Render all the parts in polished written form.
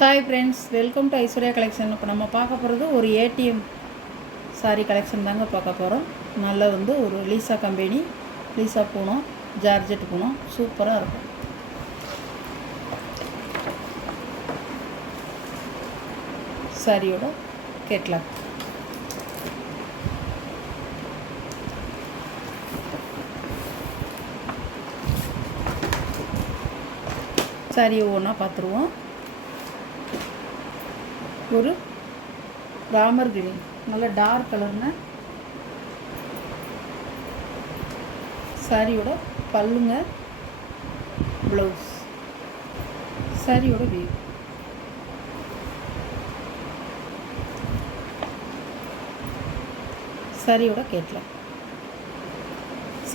Hi friends, welcome to Aishwarya collection. இப்போ நம்ம பார்க்க போகிறது ஒரு ஏடிஎம் சாரீ கலெக்ஷன் தாங்க பார்க்க போகிறோம். நல்லா ஒரு Lisa company, Lisa Poonam, georgette Poonam சூப்பராக இருக்கும். சாரியோட கேட்லாக். சாரியை ஒவ்வொன்றா பார்த்துருவோம். ஒரு ராமர் கிரீன், நல்ல டார்க் கலர்னு சாரியோட பல்லுங்க, ப்ளவுஸ், சாரியோட வியூ. சாரியோட கேட்லாம்.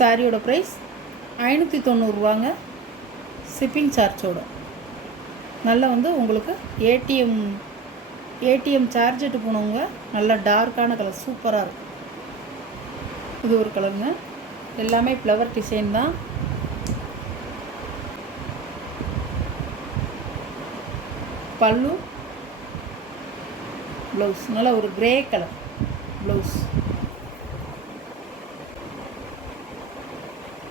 சாரியோட ப்ரைஸ் 590 ரூபாங்க, ஷிப்பிங் சார்ஜோட. நல்லா உங்களுக்கு ஏடிஎம் சார்ஜெட்டு போனவங்க, நல்லா டார்க்கான கலர் சூப்பராக இருக்கும். இது ஒரு கலருங்க, எல்லாமே ஃப்ளவர் டிசைன் தான். பல்லு, ப்ளவுஸ் நல்லா ஒரு கிரே கலர் ப்ளவுஸ்,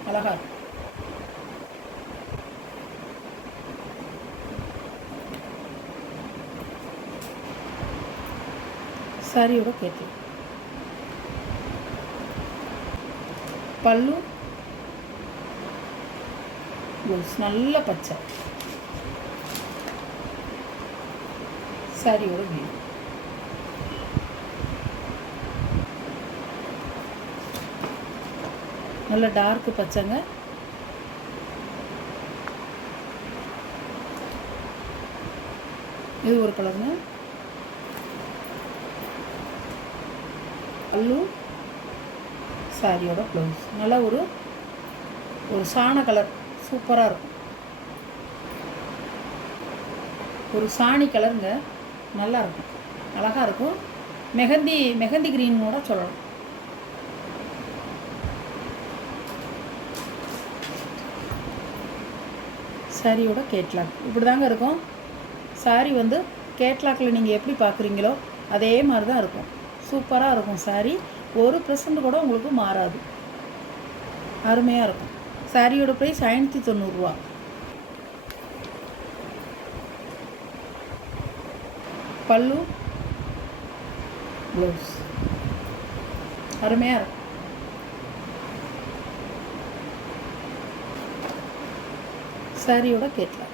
அழகா இருக்கும். சாரியோட கேட்லாம். பல்லு, ப்ளவுஸ் நல்ல பச்சை, சாரியோட வியூ. நல்ல டார்க் பச்சைங்க. இது ஒரு கலருங்க. பல்லு, சாரியோட ப்ளவுஸ் நல்லா ஒரு சாண கலர் சூப்பராக இருக்கும். ஒரு சாணி கலருங்க, நல்லா இருக்கும், அழகாக இருக்கும். மெஹந்தி கிரீனோட சொல்லலாம். சாரியோட கேட்லாக் இப்படி தாங்க இருக்கும். சாரி கேட்லாக்கில் நீங்கள் எப்படி பார்க்குறீங்களோ அதே மாதிரி தான் இருக்கும். சூப்பராக இருக்கும் சாரி. 1% கூட உங்களுக்கு மாறாது, அருமையாக இருக்கும். சாரியோட ப்ரைஸ் 590 ரூபா. பல்லு, ப்ளவுஸ் அருமையாக இருக்கும். சாரியோட கேட்லாம்.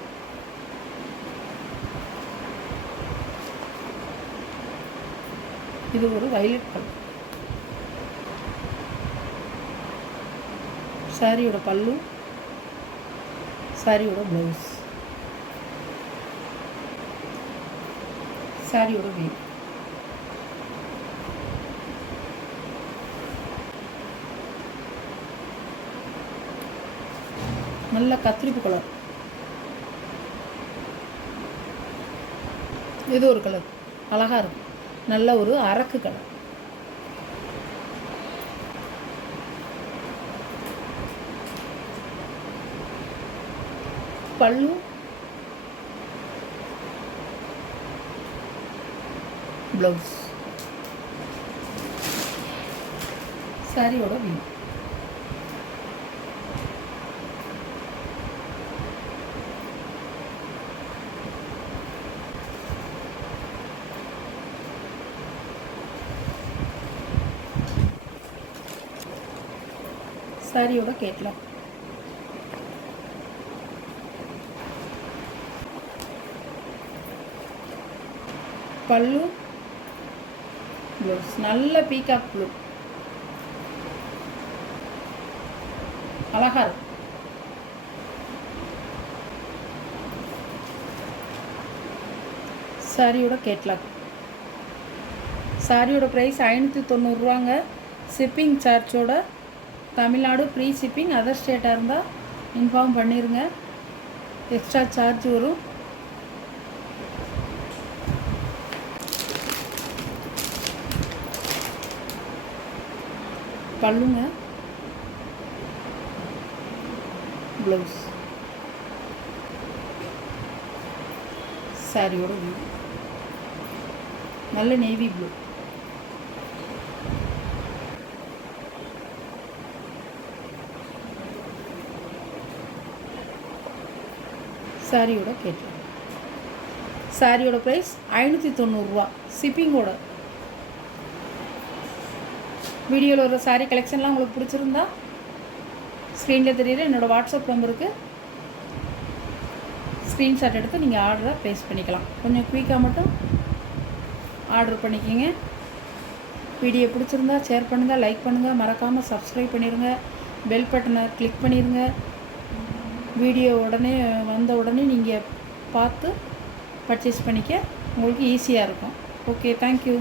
இது ஒரு வயலட் கலர். சாரியோட பல்லு, சாரியோட ப்ளவுஸ், சாரியோட வியூ. நல்ல கத்திரிப்பு கலர். இது ஒரு கலர் அழகாக இருக்கும், நல்ல ஒரு அரக்கு கலர். பல்லு, ப்ளவுஸ், சாரியோட வியூ. சாரியோட கேட்லாம். பல்லு, ப்ளவுஸ் நல்ல பீகாக் ப்ளூ, அழகா இருக்கும். சாரியோட கேட்லாக். சாரியோட ப்ரைஸ் 590 ரூபாங்க, ஷிப்பிங் சார்ஜோட. தமிழ்நாடு ஃப்ரீ ஷிப்பிங், அதர் ஸ்டேட்டாக இருந்தால் இன்ஃபார்ம் பண்ணிடுங்க, எக்ஸ்ட்ரா சார்ஜ் வரும். பல்லுங்க, ப்ளவுஸ், சாரியோட வியூ. நல்ல நேவி ப்ளூ. சாரியோட கேட்கலாம். சாரியோட ப்ரைஸ் 590 ஷிப்பிங்கோட. வீடியோவில் வர சாரீ கலெக்ஷன்லாம் உங்களுக்கு பிடிச்சிருந்தா ஸ்க்ரீனில் தெரியுற என்னோடய வாட்ஸ்அப் நம்பருக்கு ஸ்க்ரீன்ஷாட் எடுத்து நீங்கள் ஆர்டரை ப்ளேஸ் பண்ணிக்கலாம். கொஞ்சம் குயிக்காக மட்டும் ஆர்டர் பண்ணிக்கிங்க. வீடியோ பிடிச்சிருந்தா ஷேர் பண்ணுங்கள், லைக் பண்ணுங்கள், மறக்காமல் சப்ஸ்கிரைப் பண்ணிடுங்க, பெல் பட்டனை கிளிக் பண்ணிடுங்க. வீடியோ வந்த உடனே நீங்கள் பார்த்து பர்ச்சேஸ் பண்ணிக்க உங்களுக்கு ஈஸியாக இருக்கும். Okay, thank you.